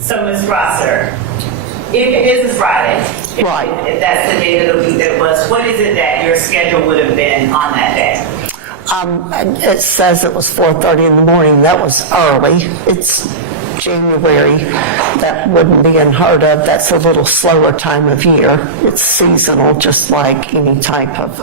So, Ms. Rosser, if it is a Friday, Right. if that's the day of the week that it was, what is it that your schedule would have been on that day? It says it was 4:30 in the morning. That was early. It's January. That wouldn't be unheard of. That's a little slower time of year. It's seasonal, just like any type of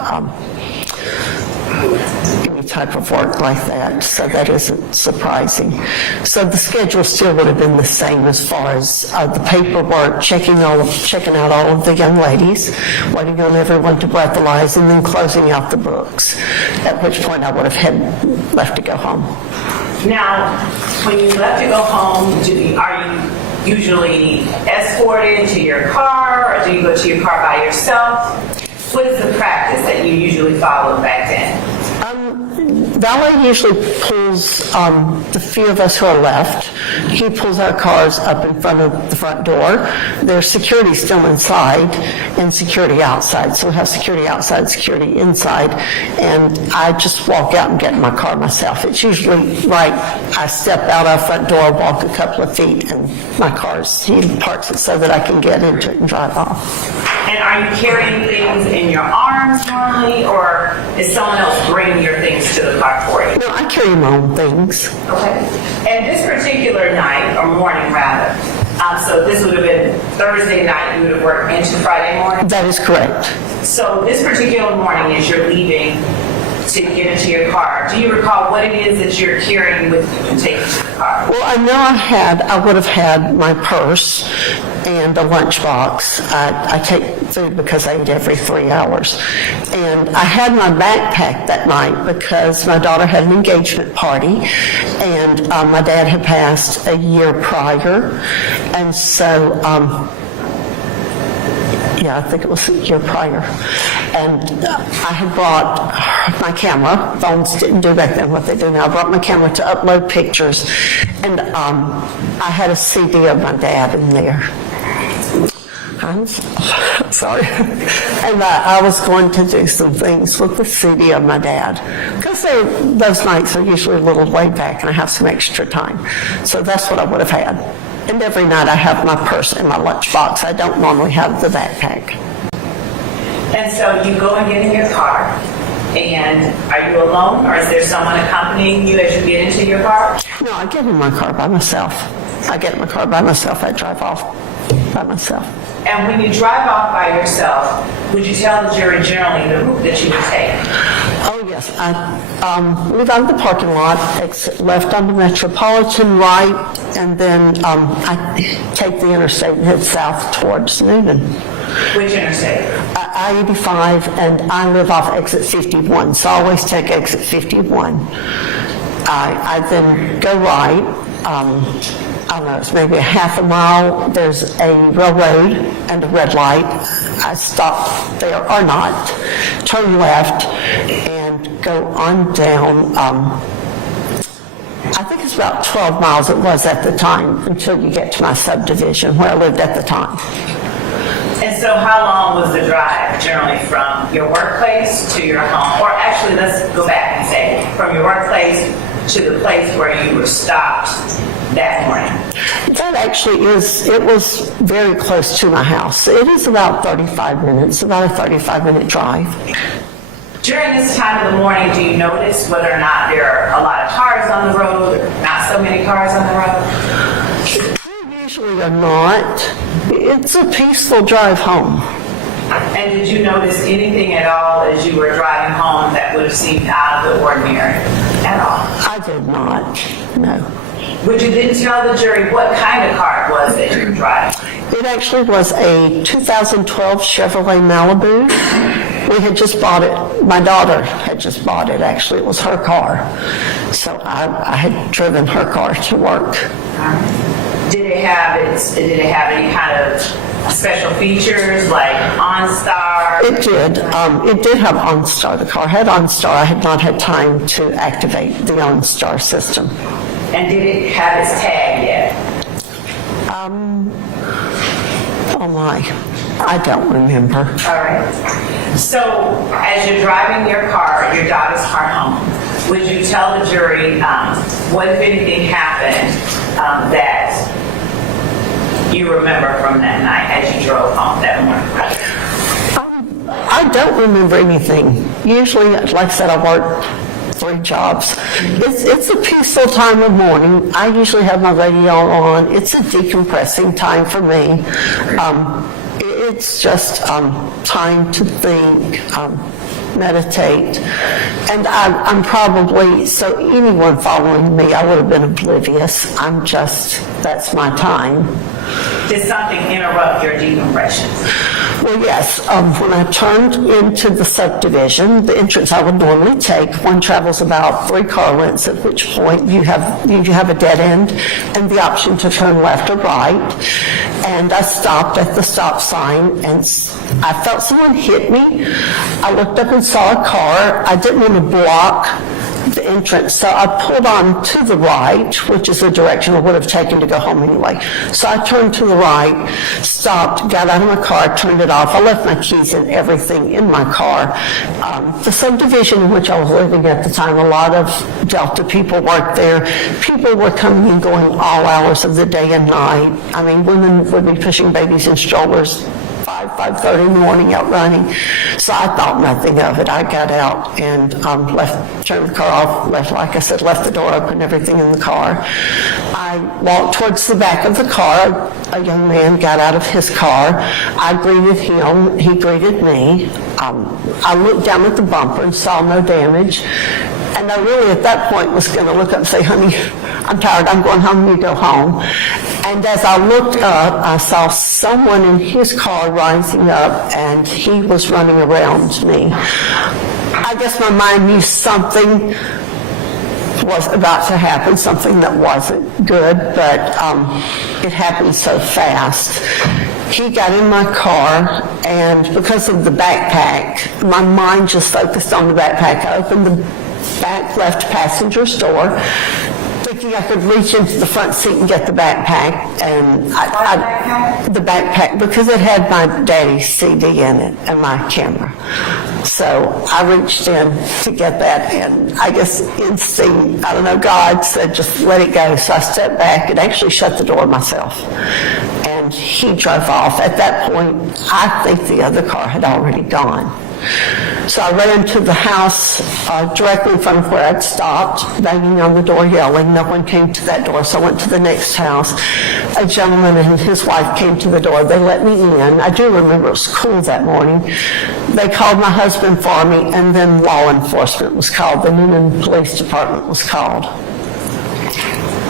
work like that. So that isn't surprising. So the schedule still would have been the same as far as the paperwork, checking out all of the young ladies, waiting on everyone to breathalyze, and then closing out the books. At which point I would have had left to go home. Now, when you left to go home, are you usually escorted to your car, or do you go to your car by yourself? What is the practice that you usually followed back then? Valet usually pulls the few of us who are left. He pulls our cars up in front of the front door. There's security still inside and security outside. So we have security outside, security inside, and I just walk out and get in my car myself. It's usually right, I step out our front door, walk a couple of feet, and he parks it so that I can get into it and drive off. And are you carrying things in your arms normally, or is someone else bringing your things to the car for you? No, I carry my own things. Okay. And this particular night, or morning rather, so this would have been Thursday night, you would have worked into Friday morning? That is correct. So this particular morning, as you're leaving to get into your car, do you recall what it is that you're carrying with you and taking to the car? Well, I know I would have had my purse and a lunchbox. I take food because I eat every 3 hours. And I had my backpack that night because my daughter had an engagement party, and my dad had passed a year prior. And so, yeah, I think it was a year prior. And I had brought my camera. Phones didn't do back then what they do now. I brought my camera to upload pictures. And I had a CD of my dad in there. I'm sorry. And I was going to do some things with the CD of my dad. Because those nights are usually a little laid back and I have some extra time. So that's what I would have had. And every night I have my purse and my lunchbox. I don't normally have the backpack. And so you go and get in your car, and are you alone, or is there someone accompanying you as you get into your car? No, I get in my car by myself. I drive off by myself. And when you drive off by yourself, would you tell the jury generally the route that you would take? Oh, yes. I leave out of the parking lot, exit left onto Metropolitan, right, and then I take the interstate and head south towards Newnan. Which interstate? I-85, and I live off exit 51, so I always take exit 51. I then go right. I don't know, it's maybe a half a mile. There's a railroad and a red light. I stop there or not, turn left, and go on down. I think it's about 12 miles it was at the time until you get to my subdivision where I lived at the time. And so how long was the drive generally from your workplace to your home? Or actually, let's go back and say from your workplace to the place where you were stopped that morning? That actually it was very close to my house. It is about 35 minutes, about a 35-minute drive. During this time of the morning, do you notice whether or not there are a lot of cars on the road, or not so many cars on the road? Usually are not. It's a peaceful drive home. And did you notice anything at all as you were driving home that would have seemed out of the ordinary at all? I did not, no. But you didn't tell the jury what kind of car it was that you were driving? It actually was a 2012 Chevrolet Malibu. We had just bought it. My daughter had just bought it, actually. It was her car. So I had driven her car to work. Did it have any kind of special features like OnStar? It did. It did have OnStar. The car had OnStar. I had not had time to activate the OnStar system. And did it have its tag yet? Oh my, I don't remember. All right. So as you're driving your car, your daughter's car home, would you tell the jury what, if anything, happened that you remember from that night as you drove home that morning? I don't remember anything. Usually, like I said, I work 3 jobs. It's a peaceful time of morning. I usually have my radio on. It's a decompressing time for me. It's just time to think, meditate. And I'm probably, so anyone following me, I would have been oblivious. That's my time. Did something interrupt your decompression? Well, yes. When I turned into the subdivision, the entrance I would normally take, one travels about 3 car lengths, at which point you have a dead end and the option to turn left or right. And I stopped at the stop sign, and I felt someone hit me. I looked up and saw a car. I didn't want to block the entrance, so I pulled on to the right, which is the direction I would have taken to go home anyway. So I turned to the right, stopped, got out of my car, turned it off. I left my keys and everything in my car. The subdivision in which I was living at the time, a lot of Delta people worked there. People were coming and going all hours of the day and night. I mean, women would be pushing babies in strollers 5:30 in the morning out running. So I thought nothing of it. I got out and turned the car off, like I said, left the door open, everything in the car. I walked towards the back of the car. A young man got out of his car. I greeted him. He greeted me. I looked down at the bumper and saw no damage. And I really, at that point, was going to look up and say, honey, I'm tired. I'm going home. You go home. And as I looked up, I saw someone in his car rising up, and he was running around me. I guess my mind knew something was about to happen, something that wasn't good, but it happened so fast. He got in my car, and because of the backpack, my mind just focused on the backpack. I opened the back left passenger's door, thinking I could reach into the front seat and get the backpack, and the backpack, because it had my daddy's CD in it and my camera. So I reached in to get that, and I guess instinct, I don't know, God said just let it go. So I stepped back and actually shut the door myself, and he drove off. At that point, I think the other car had already gone. So I ran to the house directly in front of where I'd stopped, banging on the door, yelling. No one came to that door, so I went to the next house. A gentleman and his wife came to the door. They let me in. I do remember it was cool that morning. They called my husband for me, and then law enforcement was called. The Noonan Police Department was called.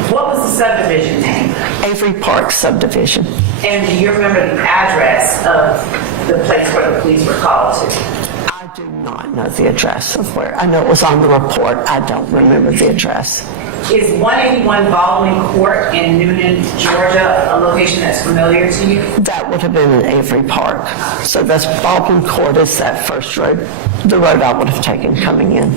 What was the subdivision name? Avery Park Subdivision. And do you remember the address of the place where the police were called to? I do not know the address of where. I know it was on the report. I don't remember the address. Is 181 Baldwin Court in Noonan, Georgia, a location that's familiar to you? That would have been in Avery Park. So that's Baldwin Court is that first road, the road I would have taken coming in.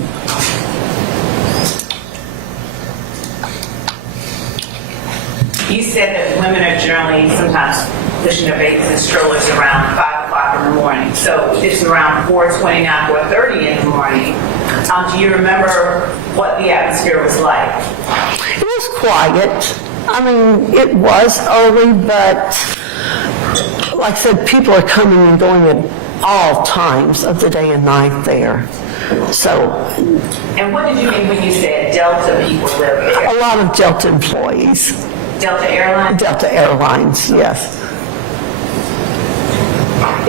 You said that women are generally sometimes pushing their babies in strollers around 5 o'clock in the morning. So it's around 4:29, 4:30 in the morning. Do you remember what the atmosphere was like? It was quiet. I mean, it was early, but like I said, people are coming and going at all times of the day and night there. So. And what did you mean when you said Delta people live there? A lot of Delta employees. Delta Airlines? Delta Airlines, yes.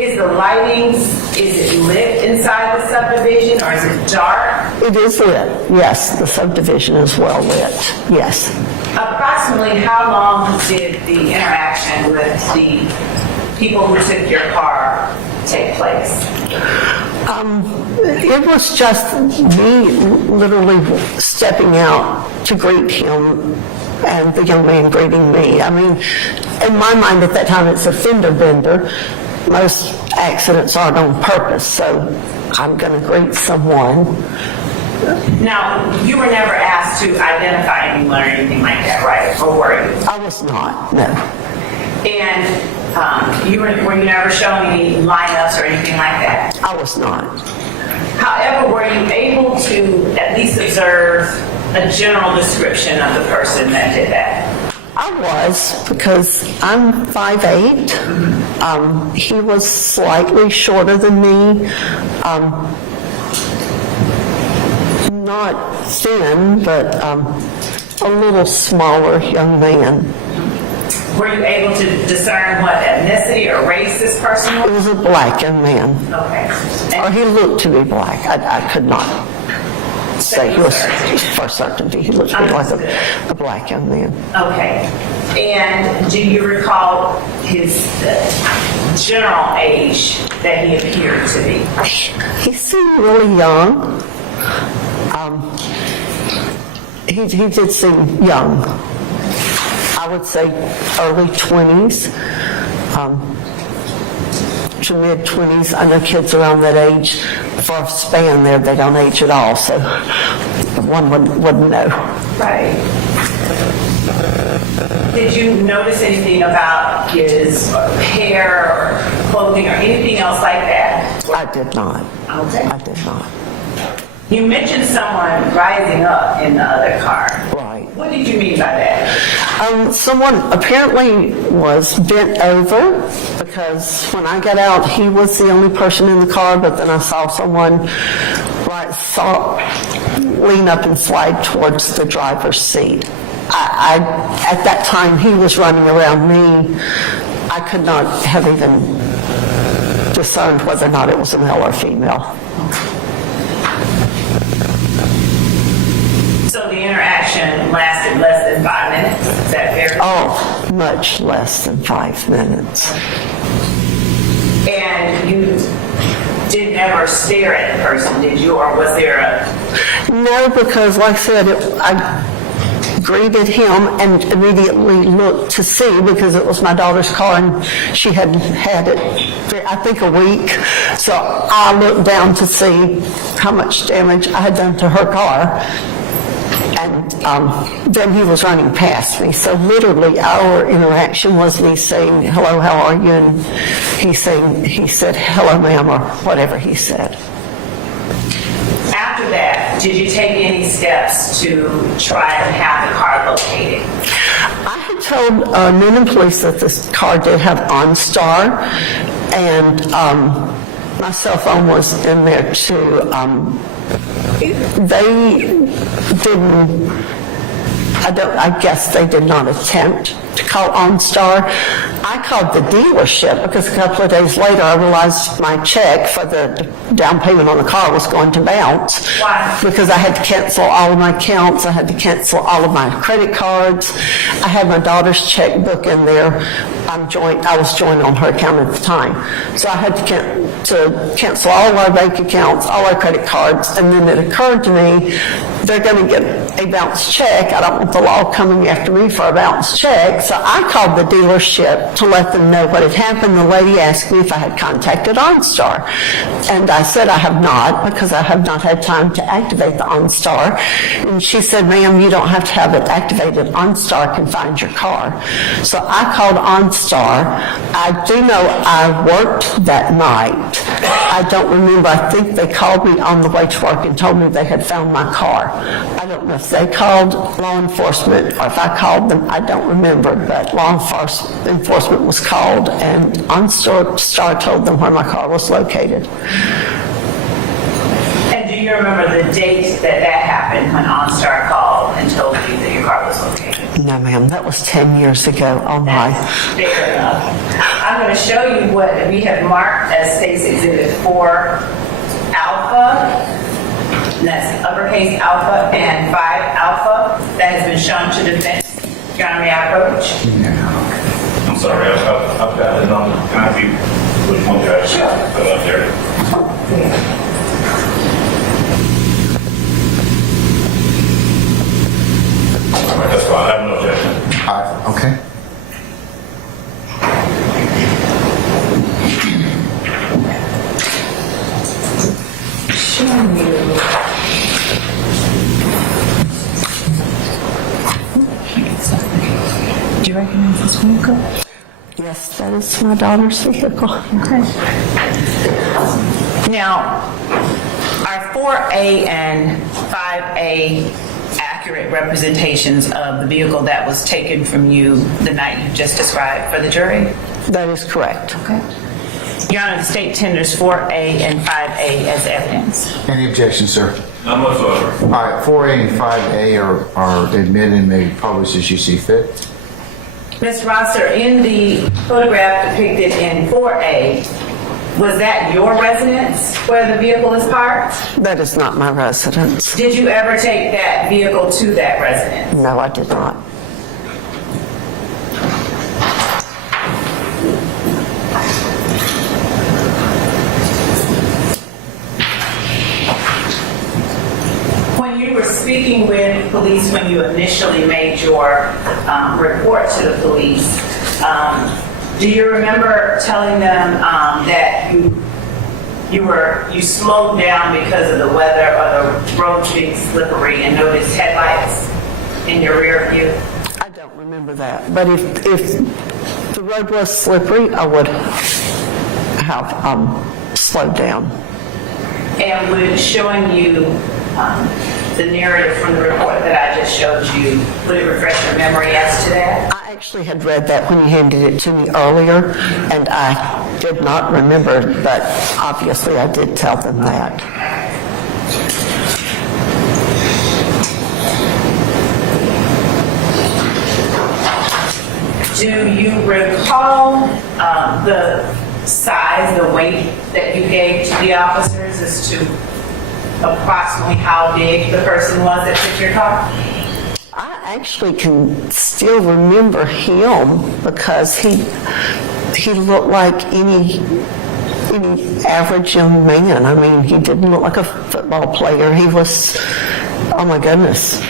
Is the lighting, is it lit inside the subdivision, or is it dark? It is lit, yes. The subdivision is well lit, yes. Approximately how long did the interaction with the people who took your car take place? It was just me literally stepping out to greet him and the young man greeting me. I mean, in my mind at that time, it's a fender bender. Most accidents aren't on purpose, so I'm going to greet someone. Now, you were never asked to identify anyone or anything like that, right? Or were you? I was not, no. And were you never shown any lineups or anything like that? I was not. However, were you able to at least observe a general description of the person that did that? I was, because I'm 5'8". He was slightly shorter than me. Not thin, but a little smaller young man. Were you able to discern what ethnicity or race this person He was? was a black young man. Okay. Or he looked to be black. I could not say he was for certainty. He looked to me like a black young man. Okay. And do you recall his general age that he appeared to be? He seemed really young. He did seem young. I would say early 20s to mid 20s. I know kids around that age, for a span there, they don't age at all, so one wouldn't know. Right. Did you notice anything about his hair or clothing or anything else like that? I did not. Okay. I did not. You mentioned someone rising up in the other car. Right. What did you mean by that? Someone apparently was bent over, because when I got out, he was the only person in the car, but then I saw someone lean up and slide towards the driver's seat. At that time, he was running around me. I could not have even discerned whether or not it was a male or female. So the interaction lasted less than 5 minutes? Is that fair? Oh, much less than 5 minutes. And you didn't ever stare at the person, did you? Or was there a... No, because like I said, I greeted him and immediately looked to see, because it was my daughter's car and she had had it, I think, a week. So I looked down to see how much damage I had done to her car. And then he was running past me. So literally our interaction was me saying, "Hello, how are you?" And he said, "Hello, ma'am," or whatever he said. After that, did you take any steps to try and have the car located? I had told Noonan Police that this car did have OnStar, and my cell phone was in there too. They didn't, I guess they did not attempt to call OnStar. I called the dealership because a couple of days later I realized my check for the down payment on the car was going to bounce. Why? Because I had to cancel all of my accounts. I had to cancel all of my credit cards. I had my daughter's checkbook in there. I was joined on her account at the time. So I had to cancel all of our bank accounts, all our credit cards, and then it occurred to me, they're going to get a bounced check. I don't want the law coming after me for a bounced check. So I called the dealership to let them know what had happened. The lady asked me if I had contacted OnStar. And I said I have not, because I have not had time to activate the OnStar. And she said, "Ma'am, you don't have to have it activated. OnStar can find your car." So I called OnStar. I do know I worked that night. I don't remember. I think they called me on the way to work and told me they had found my car. I don't know if they called law enforcement or if I called them. I don't remember, but law enforcement was called, and OnStar told them where my car was located. And do you remember the date that happened when OnStar called and told you that your car was located? No, ma'am, that was 10 years ago. Oh, my. Fair enough. I'm going to show you what we have marked as State's Exhibit 4 Alpha. And that's uppercase Alpha and 5 Alpha. That has been shown to defense. Your Honor, may I approach? I'm sorry, I've got it on. Can I see which one you actually put up there? All right, that's fine. I have no objection. Okay. Do you recognize this vehicle? Yes, that is my daughter's vehicle. Now, Are 4A and 5A accurate representations of the vehicle that was taken from you the night you just described for the jury? That is correct. Okay. Your Honor, the state tenders 4A and 5A as evidence. Any objection, sir? None whatsoever. All right, 4A and 5A are admitted and may be published as you see fit. Ms. Rosser, in the photograph depicted in 4A, was that your residence where the vehicle is parked? That is not my residence. Did you ever take that vehicle to that residence? No, I did not. When you were speaking with police, when you initially made your report to the police, do you remember telling them that you slowed down because of the weather or the road being slippery and noticed headlights in your rear view? I don't remember that. But if the road was slippery, I would have slowed down. And would showing you the narrative from the report that I just showed you, would it refresh your memory as to that? I actually had read that when you handed it to me earlier, and I did not remember, but obviously I did tell them that. Do you recall the size, the weight that you gave to the officers as to approximately how big the person was that took your car? I actually can still remember him because he looked like any average young man. I mean, he didn't look like a football player. He was, oh my goodness.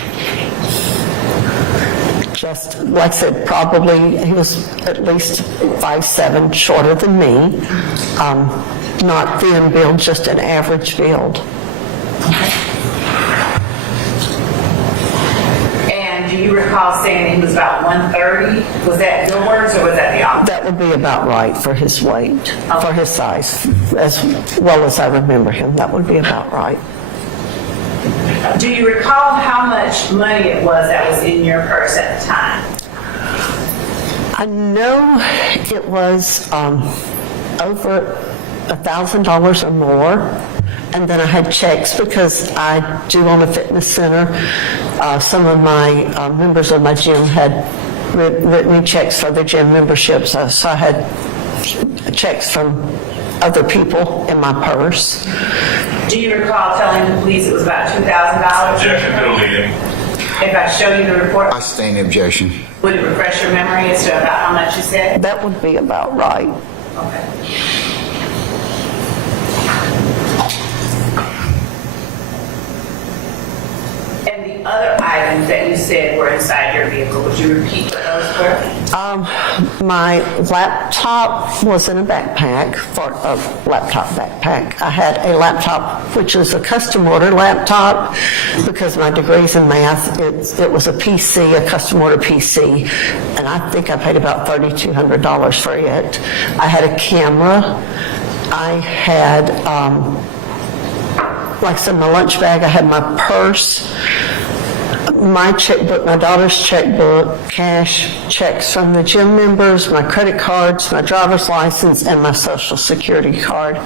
Just, like I said, probably he was at least 5'7", shorter than me. Not thin build, just an average build. And do you recall saying he was about 130? Was that your words or was that the opposite? That would be about right for his weight, for his size, as well as I remember him. That would be about right. Do you recall how much money it was that was in your purse at the time? I know it was over $1,000 or more, and then I had checks because I do own a fitness center. Some of my members of my gym had written me checks for their gym memberships, so I had checks from other people in my purse. Do you recall telling the police it was about $2,000? Objection to the leading. If I show you the report, I sustain the objection. would it refresh your memory as to about how much you said? That would be about right. Okay. And the other items that you said were inside your vehicle, would you repeat what those were? My laptop was in a backpack, a laptop backpack. I had a laptop, which is a custom order laptop, because my degree's in math. It was a PC, a custom order PC, and I think I paid about $3,200 for it. I had a camera. I had, like I said, my lunch bag. I had my purse, my checkbook, my daughter's checkbook, cash, checks from the gym members, my credit cards, my driver's license, and my social security card.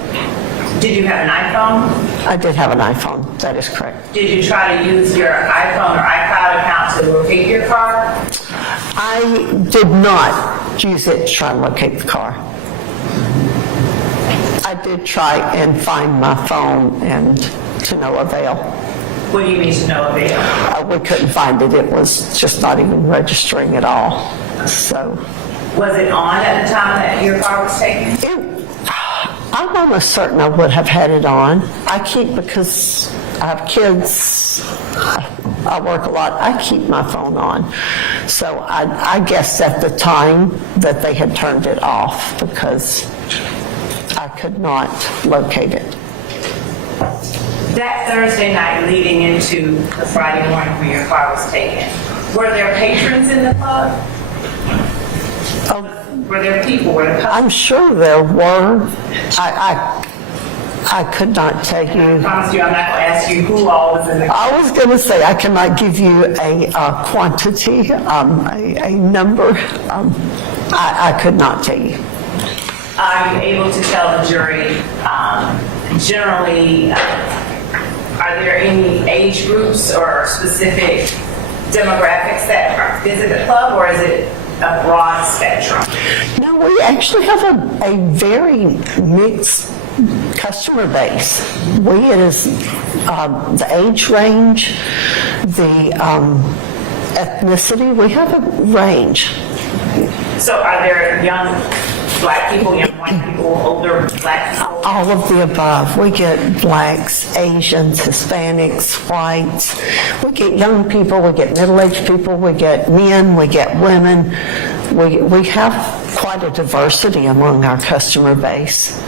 Did you have an iPhone? I did have an iPhone. That is correct. Did you try to use your iPhone or iCloud account to locate your car? I did not use it to try and locate the car. I did try and find my phone, and to no avail. What do you mean to no avail? We couldn't find it. It was just not even registering at all. So, Was it on at the time that your car was taken? I'm almost certain I would have had it on. Because I have kids, I work a lot, I keep my phone on. So I guess at the time that they had turned it off because I could not locate it. That Thursday night leading into the Friday morning when your car was taken, were there patrons in the club? Were there people? Were there customers? I'm sure there were. I could not tell I you. promise you, I'm not going to ask you who all was in the I was going to say, I cannot give you a quantity, a number. I could not tell you. Are you able to tell the jury, generally, are there any age groups or specific demographics that visit the club, or is it a broad spectrum? No, we actually have a very mixed customer base. It is the age range, the ethnicity. We have a range. So are there young black people, young white people, older black people? All of the above. We get blacks, Asians, Hispanics, whites. We get young people, we get middle-aged people, we get men, we get women. We have quite a diversity among our customer base.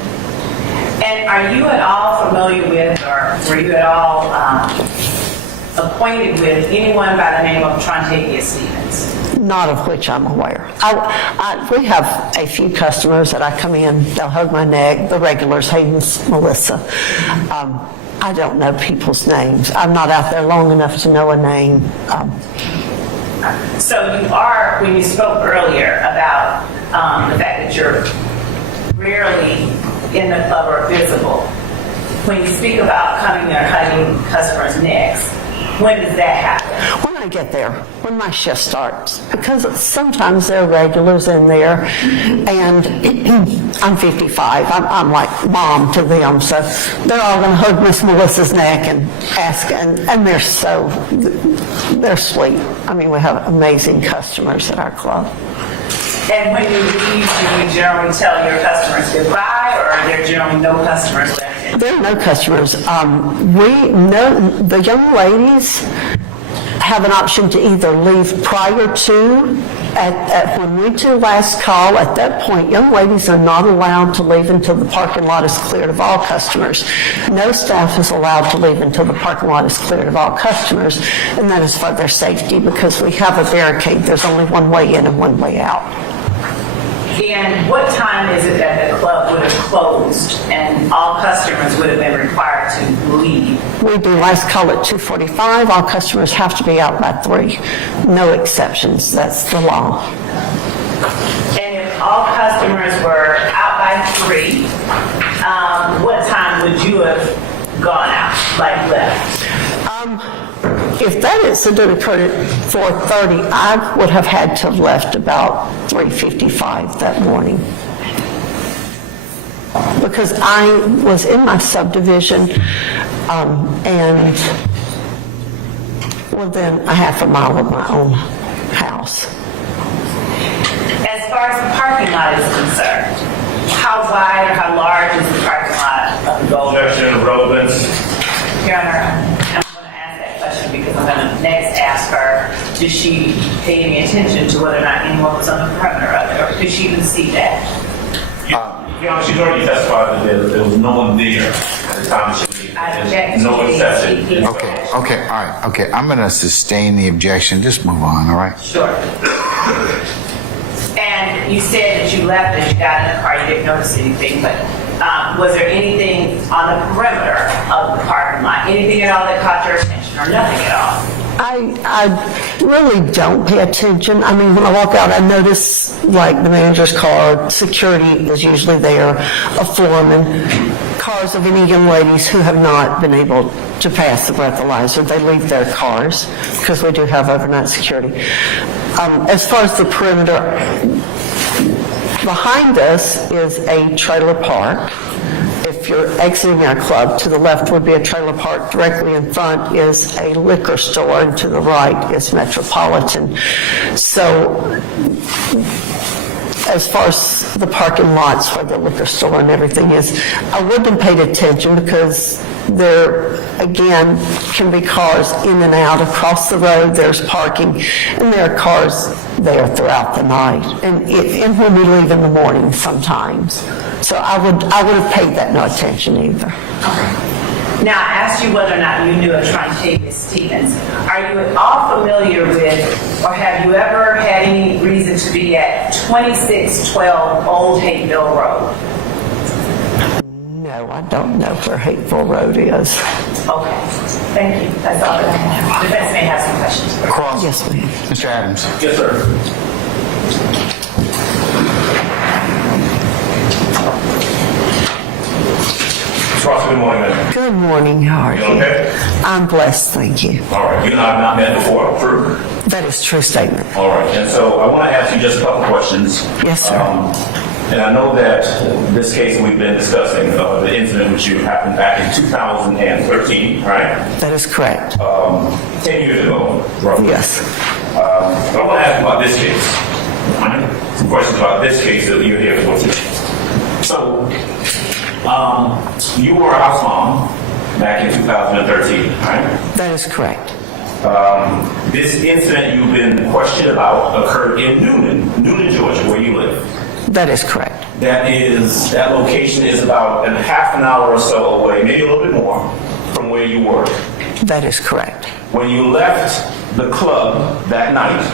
And are you at all familiar with, or were you at all acquainted with anyone by the name of Trontavia Stevens? Not of which I'm aware. We have a few customers that I come in, they'll hug my neck, the regulars, Hayden's, Melissa. I don't know people's names. I'm not out there long enough to know a name. So you are, when you spoke earlier about the fact that you're rarely in the club or visible, when you speak about coming there hugging customers' necks, when does that happen? When I get there, when my shift starts, because sometimes there are regulars in there, and I'm 55. I'm like mom to them, so they're all going to hug Miss Melissa's neck and ask, and they're sweet. I mean, we have amazing customers at our club. And when you leave, do you generally tell your customers goodbye, or are there generally no customers left? There are no customers. The young ladies have an option to either leave prior to, when we do last call, at that point, young ladies are not allowed to leave until the parking lot is cleared of all customers. No staff is allowed to leave until the parking lot is cleared of all customers, and that is for their safety because we have a barricade. There's only one way in and one way out. And what time is it that the club would have closed and all customers would have been required to leave? We do last call at 2:45. All customers have to be out by 3. No exceptions. That's the law. And if all customers were out by 3, what time would you have gone out, like left? If that incident occurred at 4:30, I would have had to have left about 3:55 that morning. Because I was in my subdivision and within a half a mile of my own house. As far as the parking lot is concerned, how wide or how large is the parking lot of the Gold? Objection, relevance. Your Honor, I'm going to ask that question because I'm going to next ask her, did she pay any attention to whether or not anyone was on the perimeter of it, or could she even see that? Yeah, she's already testified that there was no one there at the time she I object to no the exception. speaking. Okay, all right, okay. I'm going to sustain the objection. Just move on, all right? Sure. And you said that you left and you got in the car, you didn't notice anything, but was there anything on the perimeter of the parking lot? Anything at all that caught your attention, or nothing at all? I really don't pay attention. I mean, when I walk out, I notice, like, the manager's car, security is usually there, a foreman, cars of any young ladies who have not been able to pass the breathalyzer. They leave their cars, because we do have overnight security. As far as the perimeter, behind us is a trailer park. If you're exiting our club, to the left would be a trailer park. Directly in front is a liquor store, and to the right is Metropolitan. So, as far as the parking lots where the liquor store and everything is, I wouldn't have paid attention because there, again, can be cars in and out across the road. There's parking, and there are cars there throughout the night, and when we leave in the morning sometimes. So I would have paid that no attention either. Now, I asked you whether or not you knew a Trontavia Stevens. Are you at all familiar with, or have you ever had any reason to be at 2612 Old Hayville Road? No. No, I don't know where Hateful Road is. Okay, thank you. That's all that I have. Defense may have some questions. Cross. Yes, ma'am. Mr. Adams. Yes, sir. Ross, good morning, man. Good morning, how are you? You okay? I'm blessed, thank you. All right, you and I have not met before, true? That is a true statement. All right, and so I want to ask you just a couple questions. Yes, sir. And I know that this case we've been discussing, the incident which you happened back in 2013, right? That is correct. 10 years ago, roughly. Yes. But I want to ask you about this case. All right? Some questions about this case that you're here for today. So, you were a house mom back in 2013, right? That is correct. This incident you've been questioned about occurred in Noonan, Georgia, where you live. That is correct. That location is about a half an hour or so away, maybe a little bit more, from where you work. That is correct. When you left the club that night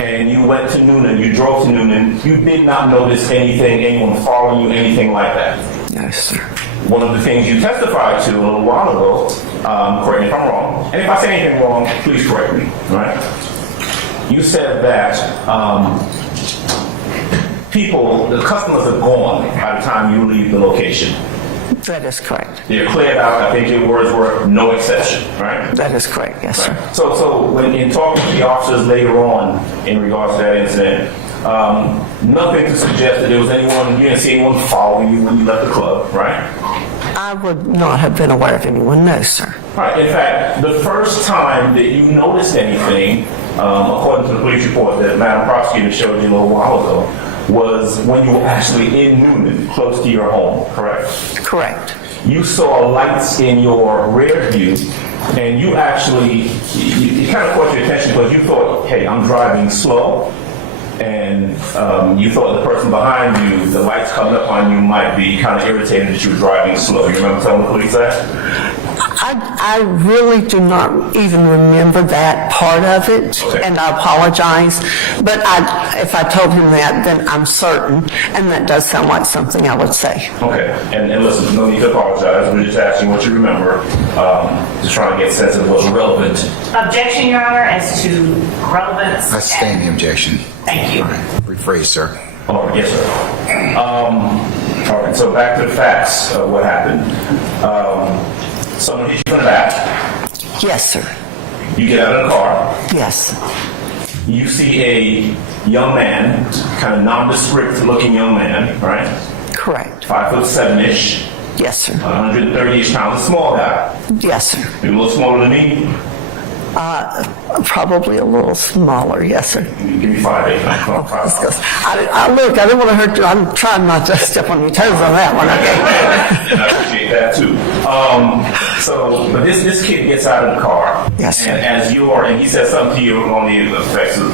and you went to Noonan, you drove to Noonan, you did not notice anyone following you, anything like that. No, sir. One of the things you testified to a little while ago, correct me if I'm wrong, and if I say anything wrong, please correct me, all right? You said that the customers are gone by the time you leave the location. That is correct. They're cleared out. I think your words were no exception, right? That is correct, yes, sir. Right. So when in talking to the officers later on in regards to that incident, nothing to suggest that there was you didn't see anyone following you when you left the club, right? I would not have been aware of anyone, no, sir. Right. In fact, the first time that you noticed anything, according to the police report that Madam Prosecutor showed you a little while ago, was when you were actually in Noonan, close to your home, correct? Correct. You saw lights in your rear view, and you actually, you kind of caught your attention because you thought, hey, I'm driving slow, and you thought the person behind you, the lights coming up on you might be kind of irritated that you were driving slow. You remember telling the police that? I really do not even remember that part of it, Okay. and I apologize. But if I told him that, then I'm certain, and that does sound like something I would say. Okay, and listen, no need to apologize. We're just asking what you remember, to try and get a sense of what's relevant. Objection, Your Honor, as to relevance. I sustain the objection. Thank you. All right, rephrase, sir. Oh, yes, sir. All right, so back to the facts of what happened. Someone hit you from the back. Yes, sir. You get out of the car. Yes. You see a young man, kind of nondescript looking young man, right? Correct. 5'7"-ish, Yes, sir. 130-ish pounds, a small guy. Yes, sir. Maybe a little smaller than me. Probably a little smaller. Yes, sir. Give me 5'8". I look, I don't want to hurt you. I'm trying not to step on your toes on that one. Okay. And I appreciate that too. But this kid gets out of the car. Yes, sir. And he said something to you on the effects of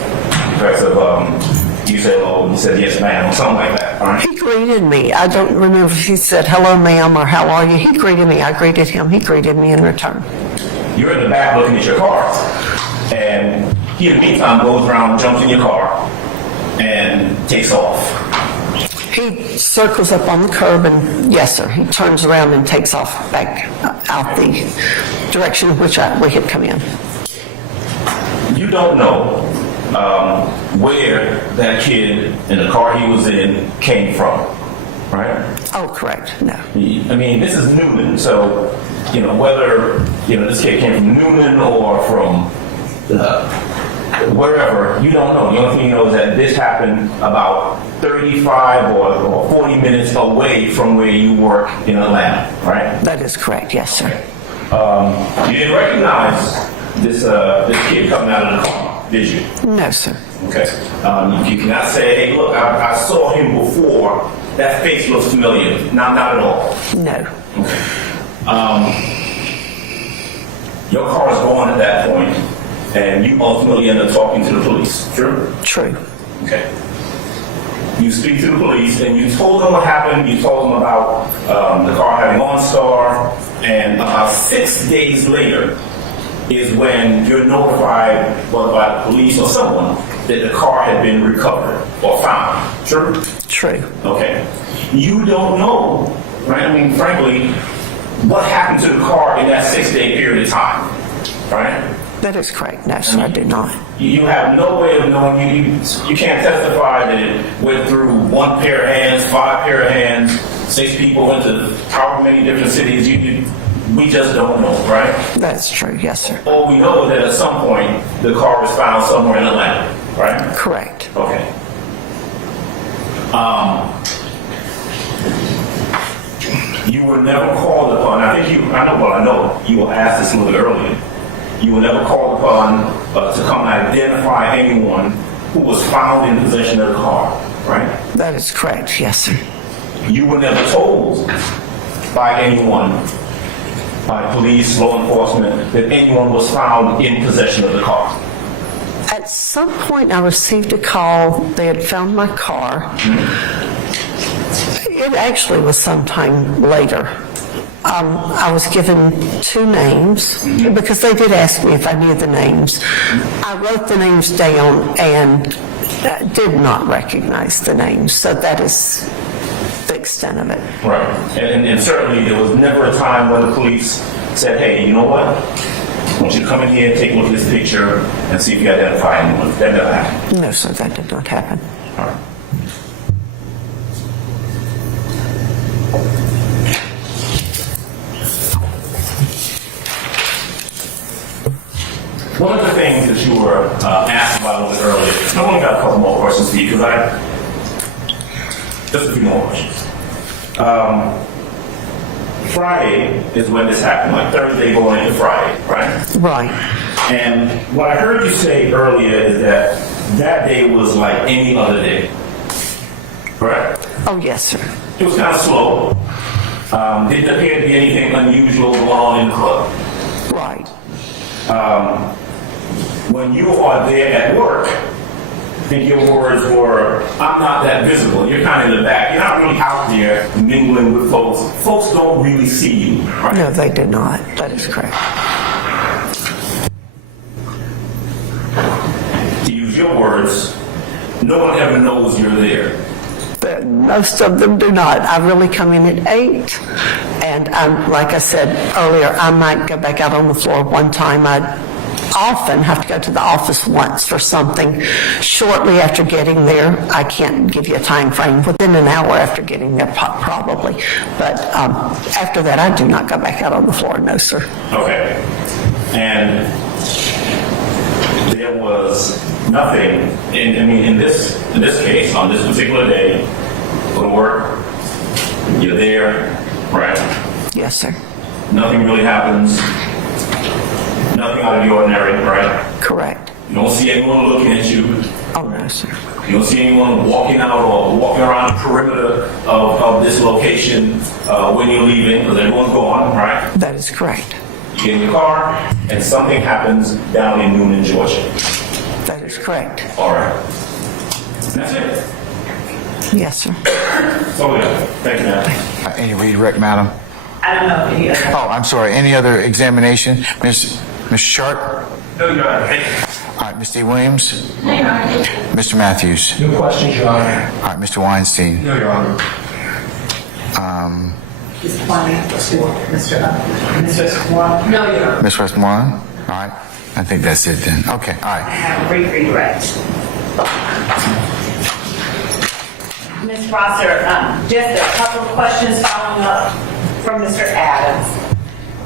you said, oh, he said, yes, ma'am, or something like that. All right. He greeted me. I don't remember if he said, hello, ma'am, or how are you. He greeted me. I greeted him. He greeted me in return. You're in the back looking at your car. And he, in the meantime, goes around, jumps in your car, and takes off. He circles up on the curb and, yes, sir, he turns around and takes off back out the direction in which we had come in. You don't know where that kid in the car he was in came from, right? Oh, correct. No. I mean, this is Noonan, so, whether, this kid came from Noonan or from wherever, you don't know. The only thing you know is that this happened about 35 or 40 minutes away from where you work in Atlanta, right? That is correct. Yes, sir. You didn't recognize this kid coming out of the car, did you? No, sir. Okay. You cannot say, hey, look, I saw him before. That face looks familiar. Not at all. No. Okay. Your car is gone at that point, and you ultimately end up talking to the police. True? True. Okay. You speak to the police, and you told them what happened. You told them about the car having OnStar, and about 6 days later is when you're notified, whether by the police or someone, that the car had been recovered or found. True? True. Okay. You don't know right? I mean, frankly, what happened to the car in that 6-day period of time, right? That is correct. No, sir, I do not. You have no way of knowing. You can't testify that it went through 1 pair of hands, 5 pair of hands, 6 people went to however many different cities. We just don't know, right? That's true. Yes, sir. All we know is that at some point the car was found somewhere in Atlanta, right? Correct. Okay. You were never called upon. I know you were asked this a little bit earlier. You were never called upon to come and identify anyone who was found in possession of the car, right? That is correct. Yes, sir. You were never told by anyone, by police, law enforcement, that anyone was found in possession of the car. At some point, I received a call. They had found my car. It actually was sometime later. I was given 2 names because they did ask me if I knew the names. I wrote the names down and did not recognize the names. So that is the extent of it. Right. And certainly there was never a time when the police said, hey, you know what? I want you to come in here and take a look at this picture and see if you identify anyone. That never happened. No, sir, that did not happen. All right. One of the things that you were asked about a little bit earlier, I only got a couple more questions for you because just a few more questions. Friday is when this happened, like Thursday going into Friday, right? Right. And what I heard you say earlier is that that day was like any other day, correct? Oh, yes, sir. It was kind of slow. Didn't appear to be anything unusual going on in the club. Right. When you are there at work, I think your words were, I'm not that visible. You're kind of in the back. You're not really out there mingling with folks. Folks don't really see you, right? No, they did not. That is correct. To use your words, no one ever knows you're there. But most of them do not. I really come in at 8, and like I said earlier, I might go back out on the floor one time. I often have to go to the office once for something. Shortly after getting there, I can't give you a time frame, within an hour after getting there probably. But after that, I do not go back out on the floor, no, sir. Okay. And there was nothing, in this case, on this particular day, go to work, you're there, right? Yes, sir. Nothing really happens. Nothing out of the ordinary, right? Correct. You don't see anyone looking at you. Oh, no, sir. You don't see anyone walking out or walking around the perimeter of this location when you're leaving, because everyone's gone, right? That is correct. You get in your car, and something happens down in Noonan, Georgia. That is correct. All right. And that's it. Yes, sir. Oh, yeah. Thank you, man. Any redirect, madam? I don't know any other. Oh, I'm sorry. Any other examination? Ms. Sharp? No, Your Honor. Thank you. All right, Ms. D. Williams? Mr. Matthews? No questions, Your Honor. All right, Mr. Weinstein? No, Your Honor. Mr. Swan? No, Your Honor. Ms. Westmoreland? All right. I think that's it then. Okay, all I right. have a brief redirect. Ms. Rosser, just a couple of questions following up from Mr. Adams.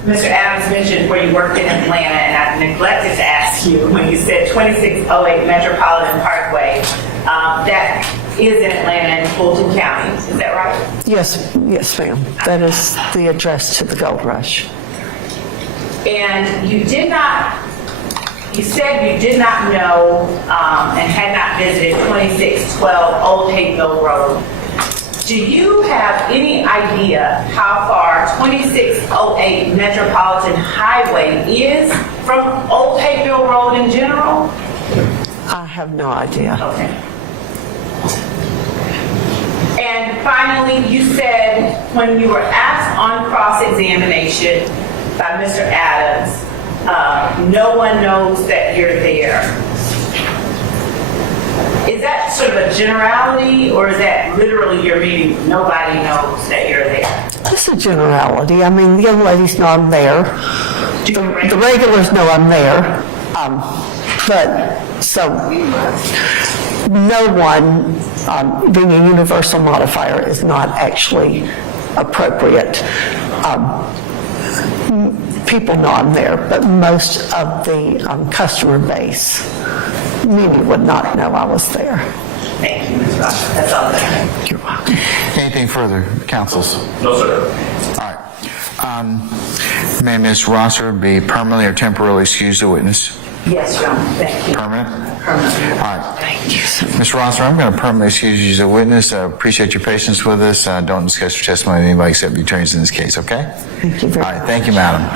Mr. Adams mentioned where you worked in Atlanta, and I neglected to ask you when you said 2608 Metropolitan Parkway. That is in Atlanta in Fulton County. Is that right? Yes, ma'am. That is the address to the Gold Rush. And you said you did not know and had not visited 2612 Old Hayville Road. Do you have any idea how far 2608 Metropolitan Highway is from Old Hayville Road in general? I have no idea. Okay. And finally, you said when you were asked on cross-examination by Mr. Adams, no one knows that you're there. Is is that sort of a generality, or is that literally your meeting? Nobody knows that you're there. It's a generality. I mean, the young ladies know I'm there. The regulars know I'm there. But, so, no one, being a universal modifier is not actually appropriate. People know I'm there, but most of the customer base, many would not know I was there. Thank you, Ms. Ross. That's all that I have. You're welcome. Anything further, councils? No, sir. All right. May Ms. Rosser be permanently or temporarily excused a witness? Yes, Your Honor. Thank you. Permanent? Permanently. All right. Ms. Rosser, I'm going to permanently excuse you as a witness. I appreciate your patience with us. Don't discuss your testimony with anybody except the attorneys in this case, okay? Thank you very much. All right. Thank you, madam.